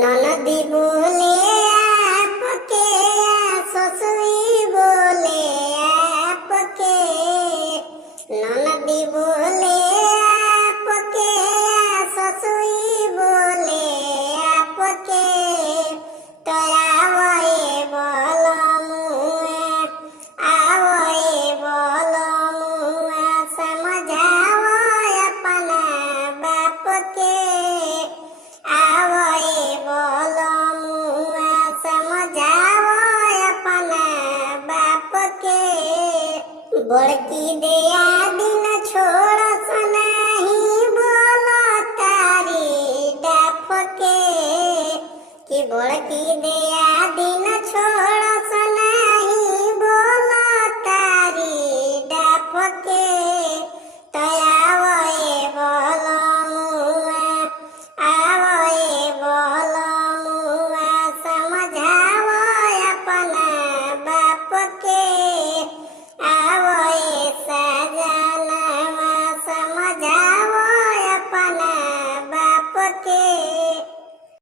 ननदी बोले आपके, ससुरी बोले आपके। ननदी बोले आपके, ससुरी बोले आपके। तो आवए बोलमुआ, आवए बोलमुआ, समझाओ अपना बाप के। आवए बोलमुआ, समझाओ अपना बाप के। बड़की दिया दिन छोड़स नहीं, बोलो तारी डाफ के। कि बड़की दिया